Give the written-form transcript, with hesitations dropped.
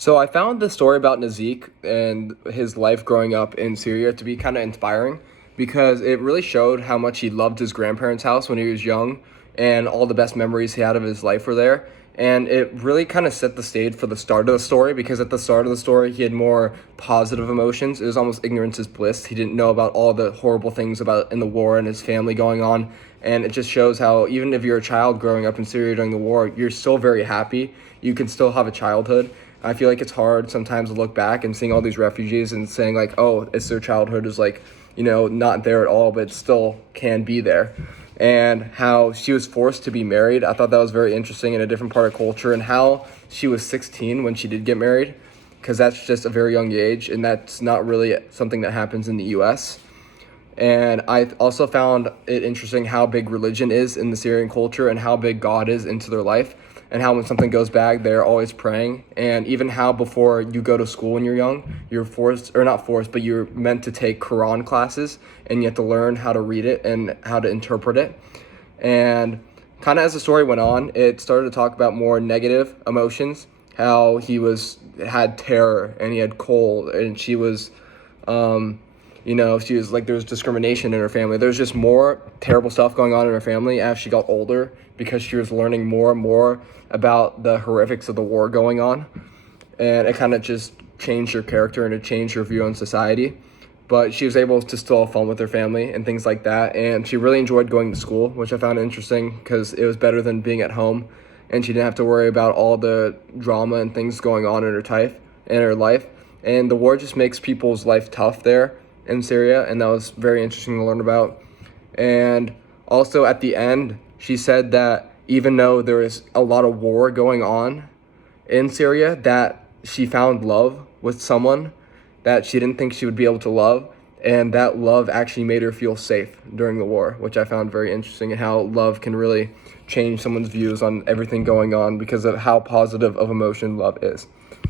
So I found the story about Nazik and his life growing up in Syria to be kind of inspiring because it really showed how much he loved his grandparents' house when he was young and all the best memories he had of his life were there. And it really kind of set the stage for the start of the story because at the start of the story, he had more positive emotions. It was almost ignorance is bliss. He didn't know about all the horrible things about in the war and his family going on. And it just shows how even if you're a child growing up in Syria during the war, you're still very happy. You can still have a childhood. I feel like it's hard sometimes to look back and seeing all these refugees and saying like, oh, it's their childhood is like, not there at all, but it still can be there. And how she was forced to be married. I thought that was very interesting in a different part of culture, and how she was 16 when she did get married, because that's just a very young age, and that's not really something that happens in the US. And I also found it interesting how big religion is in the Syrian culture and how big God is into their life, and how when something goes bad, they're always praying. And even how before you go to school when you're young, you're forced, or not forced, but you're meant to take Quran classes, and you have to learn how to read it and how to interpret it. And kind of as the story went on, it started to talk about more negative emotions, how had terror and he had cold, and she was like, there was discrimination in her family. There's just more terrible stuff going on in her family as she got older because she was learning more and more about the horrifics of the war going on. And it kind of just changed her character and it changed her view on society. But she was able to still have fun with her family and things like that. And she really enjoyed going to school, which I found interesting because it was better than being at home. And she didn't have to worry about all the drama and things going on in her life. And the war just makes people's life tough there in Syria, and that was very interesting to learn about. And also at the end, she said that even though there is a lot of war going on in Syria, that she found love with someone that she didn't think she would be able to love, and that love actually made her feel safe during the war, which I found very interesting, and how love can really change someone's views on everything going on because of how positive of emotion love is.